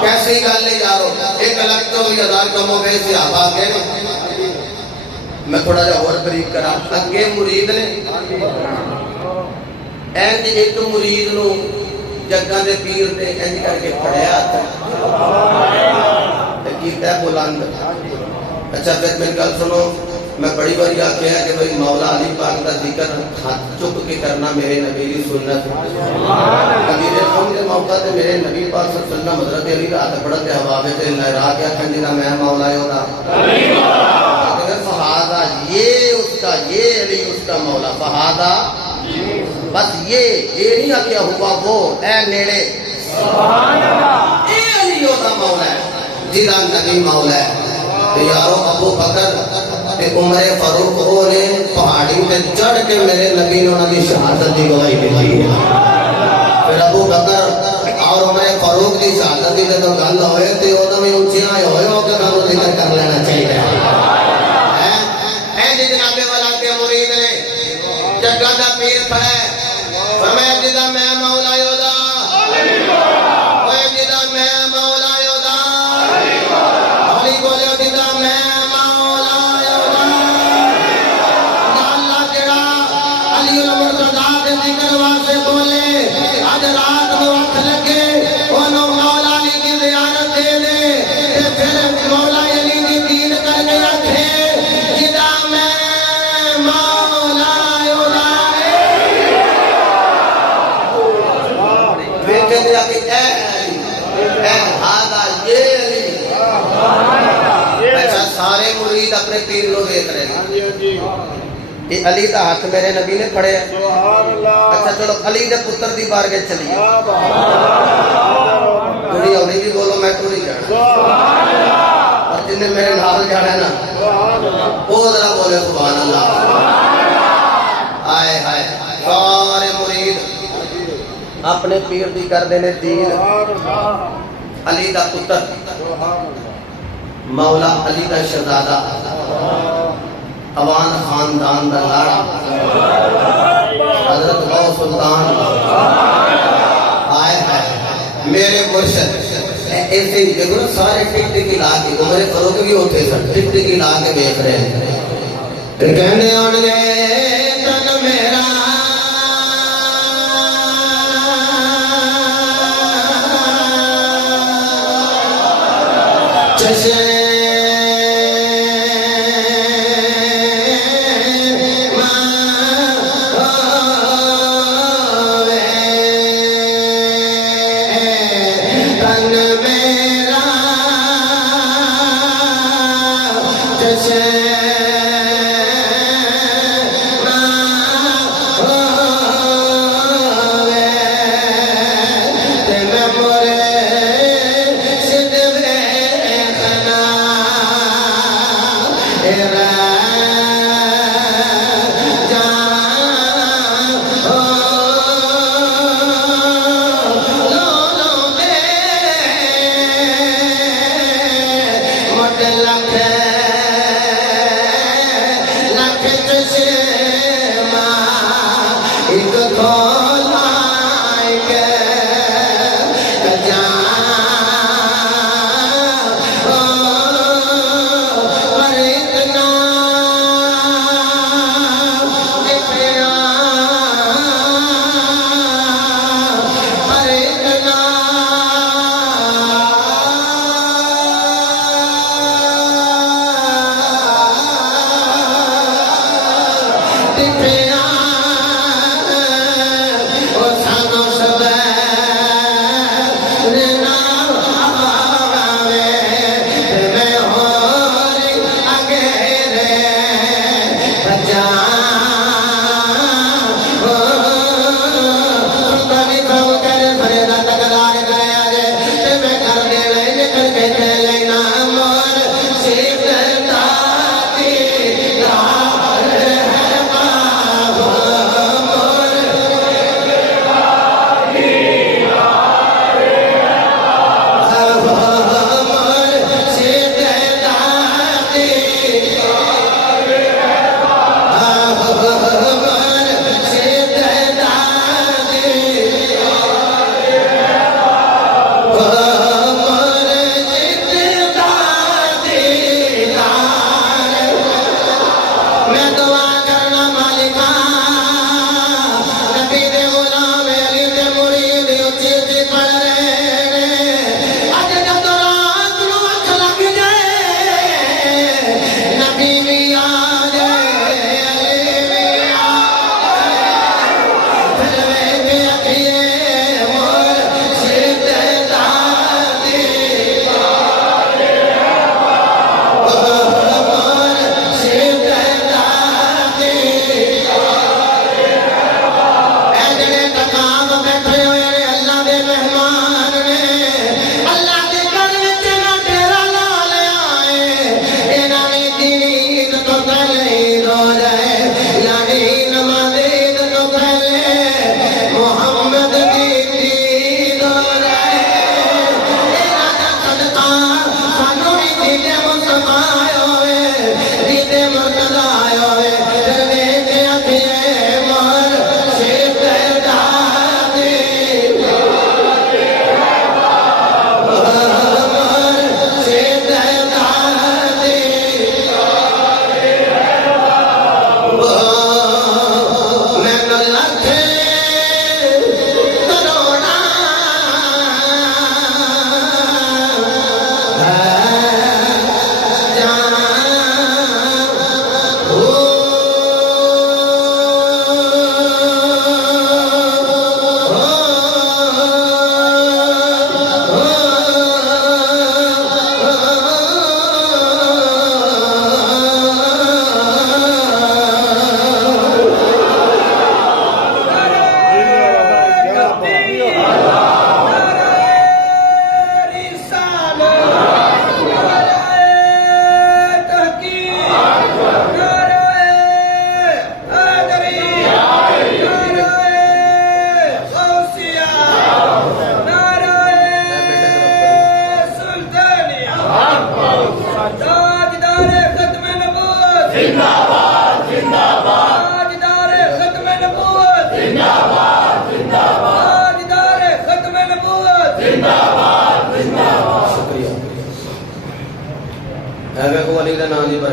کیسی گل نہیں یارو ایک الگ تو ہوئی ہزار کموں میں سے آپ آگے میں تھوڑا جا اور بریف کرا اگے مرید نے اینج ایک مرید نو جگہ دے پیر دے اینج کر کے پڑھیا تھا کیتا ہے بلند اچھا پھر میری گل سنو میں بڑی بار یہ کہا کہ بھئی مولا علی پاک کا ذکر ہاتھ چک کے کرنا میرے نبی کی سنت قدیر قوم کے موقع تے میرے نبی پاک صلی اللہ علیہ وسلم حضرت علی رات پڑھتے حوابے تے لہرا کے کھنجنا میں مولا ہوتا فہادہ یہ اس کا یہ علی اس کا مولا فہادہ بس یہ نہیں آکیا ہوا وہ اے نیڑے اے علی ہوتا مولا ہے جیدہ نبی مولا ہے یارو ابو بکر تے عمر فاروق وہ نے پہاڑی تے چڑھ کے میرے نبی نے انہوں کی شہادت دی گواہی دی پھر ابو بکر اور عمر فاروق کی شہادت دی تو گل ہوئے تے وہ میں اونچیاں ہوئے ہو کے ہم ذکر کر لینا چاہیے اے جناب والا کے مرید نے جگہ دا پیر پڑھے فرمایا جدا میں مولا یودا اے جدا میں مولا یودا علی بولے جدا میں مولا کہ اے ہادا یہ علی. اچھا سارے مرید اپنے پیر کو دیکھ رہے ہیں کہ علی دا ہاتھ میرے نبی نے پڑھے ہے. اچھا چلو علی دے پتر دی بارگاہ چلیے. تھوڑی ہولی بھی بولو میں تھوڑی جانا. اور جن نے میرے نال جانا ہے نا وہ ذرا بولے سبحان اللہ. آئے ہائے سارے مرید اپنے پیر دی کر دینے دین. علی دا پتر مولا علی دا شہزادہ اوان خاندان دا لاڑا حضرت غوث سلطان. آئے ہائے میرے مرشد ایسے ہی دیکھو نا سارے ٹک ٹک لا کے وہ میرے فروغ بھی ہوتے سن ٹک ٹک لا کے دیکھ رہے ہیں. کہنے آن گئے تن میرا چشم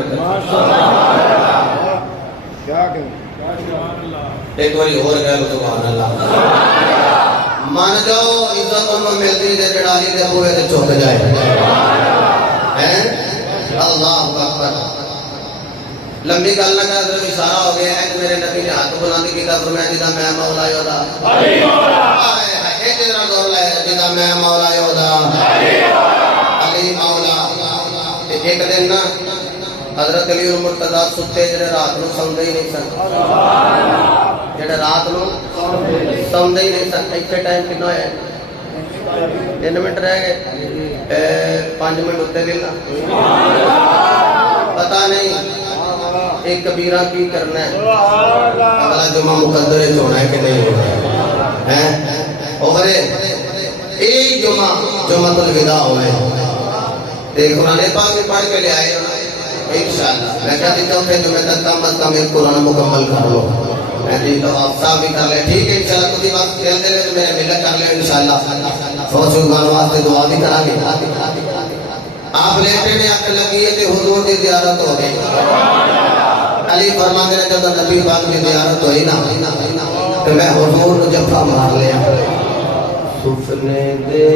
برکت کیا کہ ایک باری اور کہہ لو سبحان اللہ مان جاؤ عزت انہوں ملتی ہے جڑا علی دے بوئے تے چوک جائے ہیں اللہ اکبر لمبی گل نہ کر صرف اشارہ ہو گیا ہے کہ میرے نبی نے ہاتھ بلند کیتا فرمایا جدا میں مولا یودا علی مولا ایک ذرا زور لے جدا میں مولا یودا علی مولا ایک دن نا حضرت علی المرتضی ستے جڑے رات نو سوندے ہی نہیں سن جڑے رات نو سوندے ہی نہیں سن ایتھے ٹائم کتنا ہے 3 منٹ رہ گئے 5 منٹ اتے بھی پتہ نہیں ایک کبیرہ کی کرنا ہے اگلا جمعہ مقدر ہونا ہے کہ نہیں ہونا ہے اور ایک جمعہ الوداع ہوئے ایک قرآن پاک میں پڑھ کے لے آئے انشاءاللہ میں کہتی چوتھے جمعہ تک کم از کم ایک قرآن مکمل کر لو میں جی تو آپ صاحب بھی کر لیں ٹھیک ہے انشاءاللہ کچھ وقت کھیل دے تو میرے ملت کر لیں انشاءاللہ فوج سلمان واسطے دعا بھی کرا گے آپ لیٹے نے آپ لگی ہے کہ حضور کی زیارت ہو گئی علی فرما دے جب نبی پاک کی زیارت ہوئی نا تو میں حضور کو جفا مار لیا سفنے دے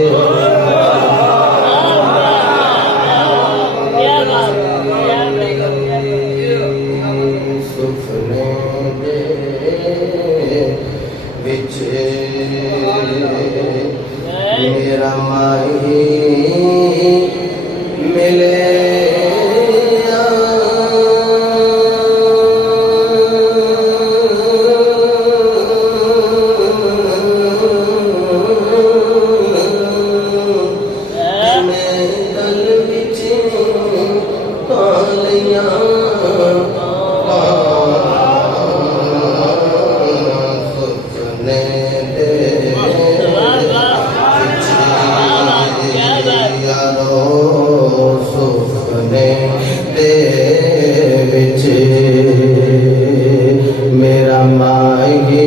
سفنے دے وچ میرا مائی ملے میرا مائی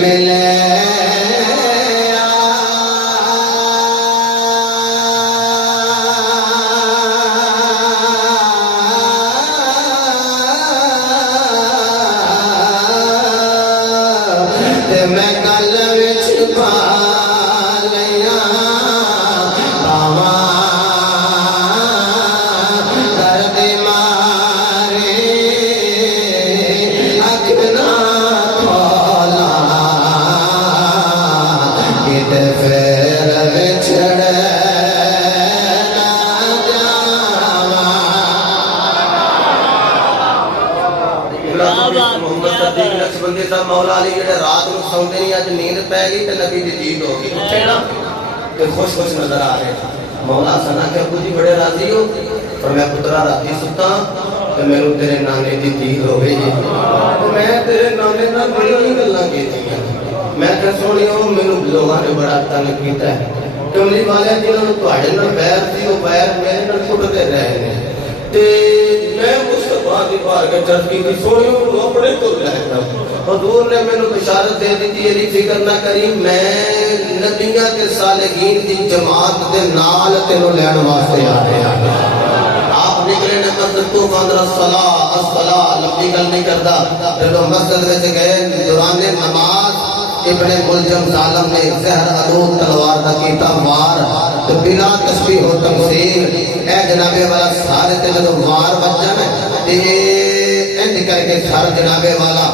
ملے مولا علی جڑے رات نو سوندے نہیں اج نیند پے گئی تے نبی دی جیت ہو گئی اٹھے نا تے خوش خوش نظر آ رہے مولا سنا کہ ابو جی بڑے راضی ہو پر میں پترا راتی ستا تے مینوں تیرے نانے دی جیت ہو گئی میں تیرے نانے نال بڑی گلاں کیتیاں میں کہ سونیو مینوں لوگاں نے بڑا تنگ کیتا ہے کملی والے جنہاں نوں تواڈے نال بیعت سی او بیعت میرے نال ٹوٹدے رہے نے تے میں مصطفیٰ دی بارگاہ چرچ کی سونیو اپنے تو لے حضور نے میں نے بشارت دے دی تھی علی فکر نہ کری میں نبیاں تے صالحین دی جماعت دے نال تینوں لین واسطے آ رہا آپ نکلے نے مسجد تو فاندر الصلاۃ لمبی گل نہیں کرتا جب مسجد وچ گئے دوران نماز ابن ملجم ظالم نے زہر آلود تلوار دا کیتا وار تو بلا تشبیہ و تمثیل اے جناب والا سارے تے جدوں وار بچ جانا تے انج کر کے سر جناب والا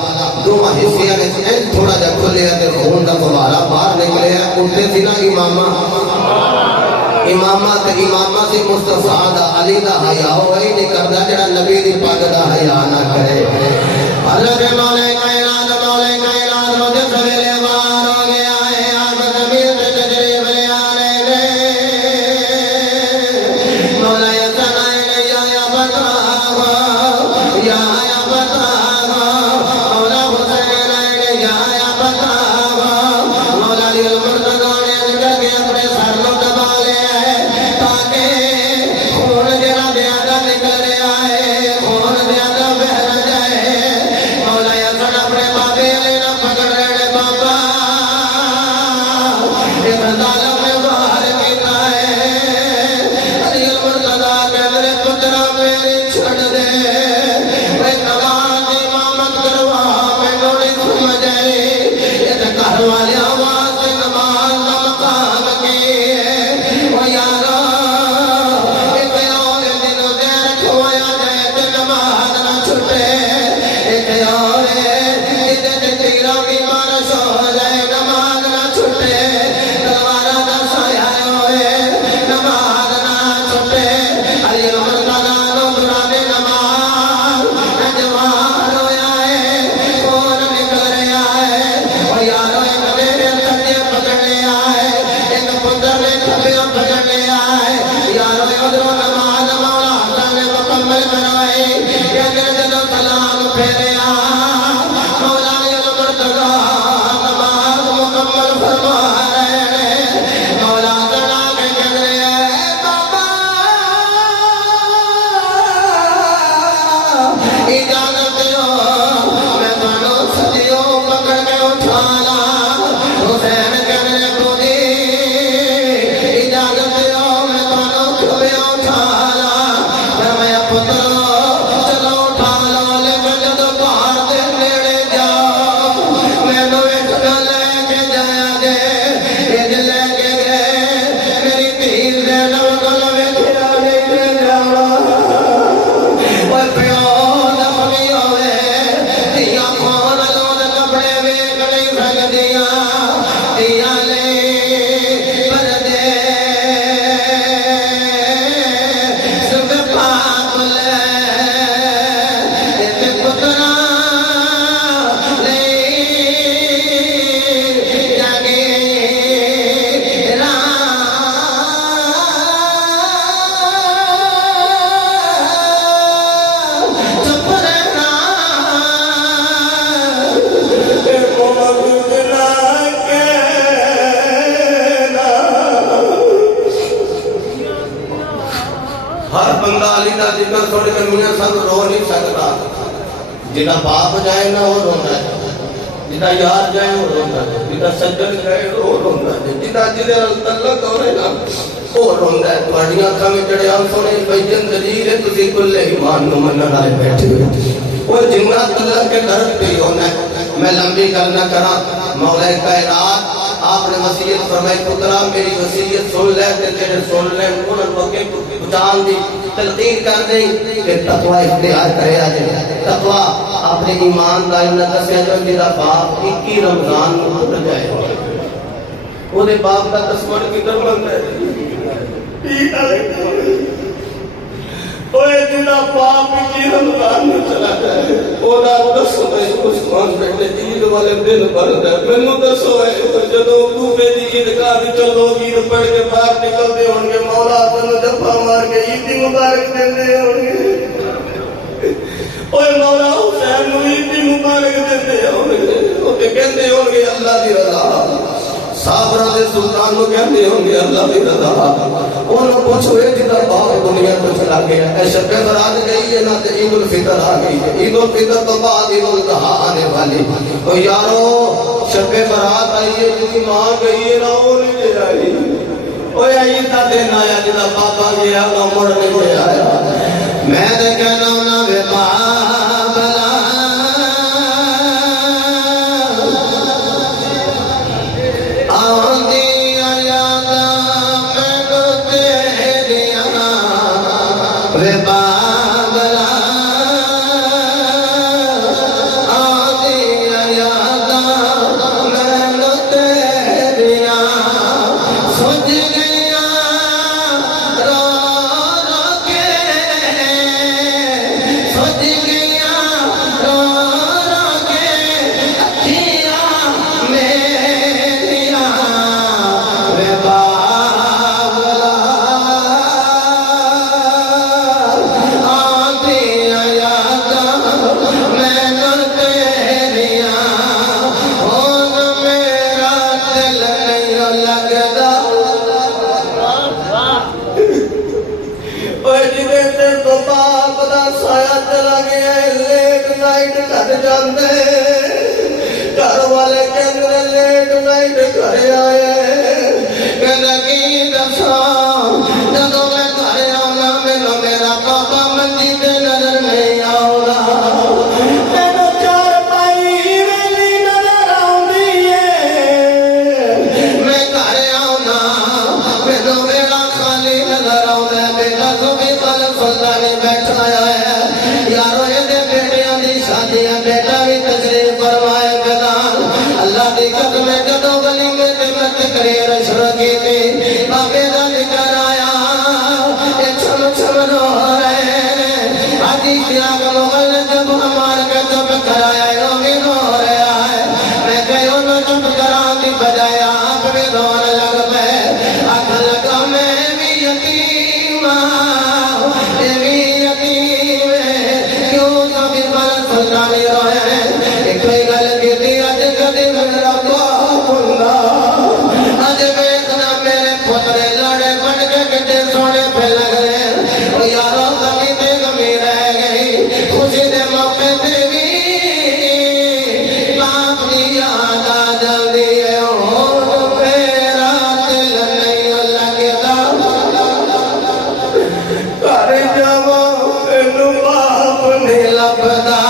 دو حصیاں وچ انج تھوڑا جا کھلیا تے خون دا فوارا باہر نکلیا اٹھے سی نا امامہ تے امامہ سی مصطفیٰ دا علی دا حیا ہوئی نہیں کردا جڑا نبی دی پاک دا حیا نہ کرے حضرت مولا کائنات مجھے سویرے وار ہو گیا ہے آمد یا بتا مولا حسین آئے یا بتا مولا علی المرتضی نے اندر کے اپنے سر کو دبا لیا ہے تاکہ خون جڑا دیا کا نکل رہا ہے خون دیا کا بہر جائے مولا حسن اپنے بابے لینا پکڑ رہے بابا ایک ظالم میں باہر پیتا ہے علی المرتضی کے میرے پترا میری چھڑ دے میں نماز امامت کروا میں نوڑی سمجھ آئی یہ تو گھر والے آواز سے نماز کا مقام کی ہے وہ یارا ایک اور دنوں دیر کھوایا جائے تو نماز نہ چھٹے ایک اور جدے تیرا کی بارش ہو جائے نماز نہ چھٹے تلوارا نہ سایہ ہوئے نماز نہ چھٹے علی المرتضی نو درانے نماز نجوان ہویا ہے کون نکل رہا ہے وہ یارو ایک میرے سجے پکڑنے آئے ایک پتر نے کھبیوں پکڑنے آئے یارو ادھروں نماز مولا حسن نے مکمل کروائی کہ اگر جدو سلام پھیرے مولا علی المرتضی نماز مکمل فرما رہے ہیں مولا حسن آگے کہہ رہے ہیں بابا اجازت دو میں تانوں سجیوں پکڑ کے اٹھانا حسین کہنے کو دی اجازت دو میں تانوں کھبیوں اٹھانا میں پترو چلو اٹھا لو لیکن جدو باہر دے نیڑے جاؤ میں نو ایک لے کے جایا جے ایک لے کے گئے میری تیر دے نو گلو میں کھڑا لے کے جاؤ وہ پیو دفنی ہوئے دیا کھون لون کپڑے ویک نہیں سکدیا دیا لے پردے سب پاک لے ایک پترا لے جاگے چپ رہنا ہر بندہ علی دا ذکر چھوڑ کے میاں سنگ رو نہیں سکتا جنا باپ جائے نا وہ رونا ہے جنا یار جائے وہ رونا ہے جنا سجن جائے وہ رونا ہے جنا جدے تعلق ہو رہے نا وہ رونا ہے تھوڑیاں اکھاں وچ جڑے آنسو نے بھئی زندگی ہے تسی کل ایمان نو منن والے بیٹھے ہو وہ جنات اللہ کے گھر پہ ہونا ہے میں لمبی گل نہ کراں مولا کائنات آپ نے وصیت فرمائی پترا میری وصیت سن لے تے جڑے سن لے انہاں نوں اگے پہنچان دی تلقین کر دے کہ تقوی اختیار کرے اج تقوی اپنے ایمان دا انہاں دسیا جو جڑا باپ 21 رمضان نو بھول جائے او دے باپ دا دشمن کدھر بن ہے اوے جنا باپ کی رمضان میں چلا جائے او دا دسو ہے عثمان بیٹے عید والے دن پر مینوں دسو ہے جدوں تو بے دی عید کا وچ لوگ عید پڑھ کے باہر نکلدے ہون گے مولا تن جفا مار کے عید دی مبارک دیندے ہون گے اوے مولا حسین نو عید دی مبارک دیندے ہون گے او تے کہندے ہون گے اللہ دی رضا صابرہ دے سلطان نو کہندے ہوں گے اللہ دی رضا انہوں پوچھو ایک جدہ باپ دنیا کو چلا گیا اے شب برات گئی ہے نا تے عید الفطر آ گئی ہے عید الفطر تو بعد عید الاضحیٰ آنے والی تو یارو شب برات آئی ہے جس کی ماں گئی ہے نا وہ نہیں لے آئی اوہ عید کا دن آیا جدہ پاپا گیا نا مڑ نہیں لے آیا میں دے کہنا ہوں نا بے بابلا چلا گیا لیٹ نائٹ گھر جاندے گھر والے کہندے لیٹ نائٹ گھر آئے کہندا کی دساں جدوں میں گھر آنا مینوں میرا بابا منجی تے نظر نہیں آؤندا مینوں چار پائی ویلی نظر آؤندی ہے میں گھر آنا مینوں میرا خالی نظر آؤندا بیٹا سبھی خالق سلطانی بیٹھا ہے یارو یہ بیٹیاں دی شادی ہے بیٹا بھی تشریف فرمائے بیدان اللہ دی قدم میں جدو گلی میں مت کریر شروع کی تھی بابے دا ذکر آیا یہ چھم چھم رو رہے آدھی کیا مغل جب ہمار کے جب کرایا روگی رو رہا ہے میں کہوں نہ چپ کران دی بجائے آپ بھی رون لگ پہ آنکھ لگا میں بھی یتیم یہ بھی یتیم کیوں سبھی پر سلطانی روئے ایک کوئی گل کی تھی اج کدی میرا باپ ہوندا اج ویکھنا میرے پترے لڑے بن کے کتے سونے پہ لگ رہے او یارو کمی تے کمی رہ گئی خوشی دے موقع تے بھی باپ دی یاد آ جلدی ہے او میرا دل نہیں لگدا گھر جاواں مینوں باپ نہیں لبدا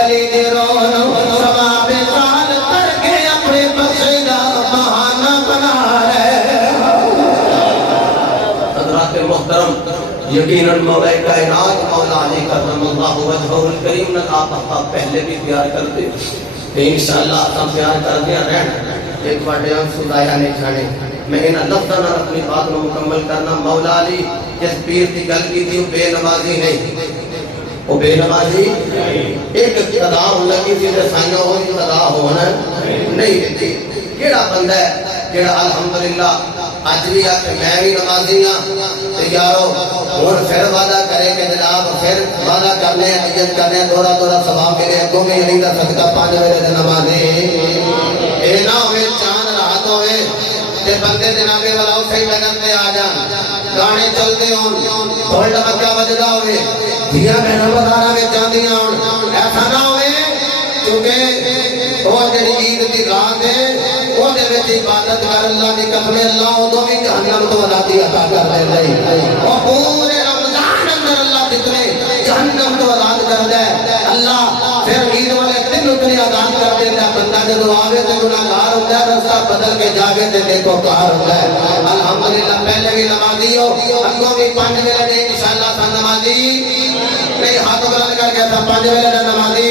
علی دے رون سما بے سال کر کے محترم یقیناً مولا کائنات مولا علی کرم اللہ وجہہ الکریم نے آپ پہلے بھی پیار کرتے کہ انشاءاللہ آپ پیار کر دیا رہنا ایک بڑے سدایا نے جانے میں ان لفظاں نال اپنی بات کو مکمل کرنا مولا علی جس پیر کی گل کی تھی وہ بے نمازی نہیں وہ بے نمازی ایک قضا ہو لگی تھی تے سائیں ہوئی قضا ہونا نہیں تھی کیڑا بندہ ہے جڑا الحمدللہ اج بھی آ کے میں بھی نمازی ہاں تے یارو ہن پھر وعدہ کرے کہ جناب پھر وعدہ کرنے نیت کرنے دورا دورا ثواب ملے اگوں میں علی دا صدقہ 5 ویلے دے نمازی اے نہ ہوے چاند رات ہوے تے بندے جناب والا اسی لگن تے آ جان گانے چلتے ہون ڈھول ڈمکا بجدا ہوے دھیاں بہناں بازاراں وچ جاندیاں ہون ایسا نہ ہوے کیونکہ وہ جڑی عید دی رات ہے وہ دے وچ عبادت کر اللہ دی قسم اللہ اودوں بھی جہنم تو آزادی عطا کر دے او پورے رمضان اندر اللہ جتنے جہنم تو آزاد کر دے اللہ پھر عید والے دن اتنے آزاد کر دیتا بندہ جدو آوے تے گناہگار ہوتا ہے رستہ بدل کے جاوے تے دیکھو کار ہوتا ہے الحمدللہ پہلے بھی نمازی ہو اگوں بھی 5 ویلے دے انشاءاللہ سن نمازی نہیں ہاتھ بلند کر کے 5 ویلے دے نمازی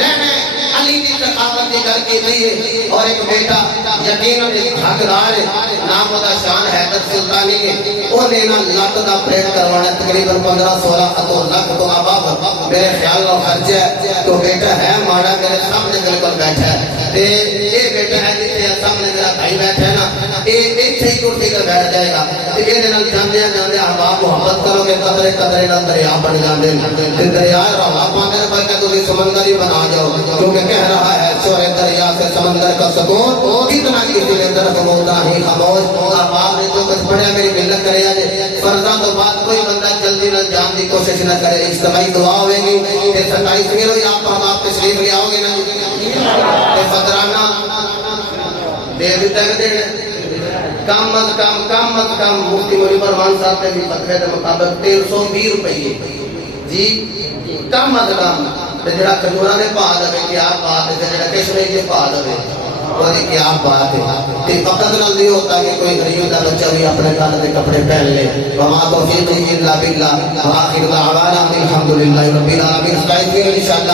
رہنے علی کی ثقافت کی گل کی تھی اور ایک بیٹا یقیناً حقدار ہے نام دا شان حیدر سلطانی ہے وہ لینا لک دا پریڈ کروانا تقریباً 15-16 لاکھ تو اب میرے خیال میں خرچ ہے تو بیٹا ہے ماڑا میرے سامنے بالکل بیٹھا ہے تے یہ بیٹا ہے جس سامنے میرا بھائی بیٹھا ہے نا یہ ایتھے ہی کرسی تے بیٹھ جائے گا تے یہ نال جاندے جاندے احباب محبت کرو گے قدرے قدرے نال دریا بن جاندے تے دریا روا پاندے بلکہ تسی سمندر ہی بنا جاؤ کیونکہ کہہ رہا ہے شور دریا سے سمندر کا سکون کتنا کسی نے طرف مولا ہی خاموش احباب نے جو کچھ پڑھیا میری ملت کرے آج فرضاں تو بعد کوئی بندہ جلدی نہ جان دی کوشش نہ کرے اجتماعی دعا ہوئے گی تے 27 میں ہوئی آپ تشریف لے آؤ گے نا تے فطرانہ دے بھی تک دے کم از کم مفتی مولی پروان صاحب نے بھی فتوے کے مطابق 1320 روپئے جی کم از کم جڑا کھجوراں دے پا دے کیا بات ہے جڑا کشمیر دے پا دے اور کیا بات ہے تے فقط نال نہیں ہوتا کہ کوئی غریب دا بچہ بھی اپنے گھر دے کپڑے پہن لے وما توفیق الا بالله واخر دعوانا الحمدللہ رب العالمین انشاءاللہ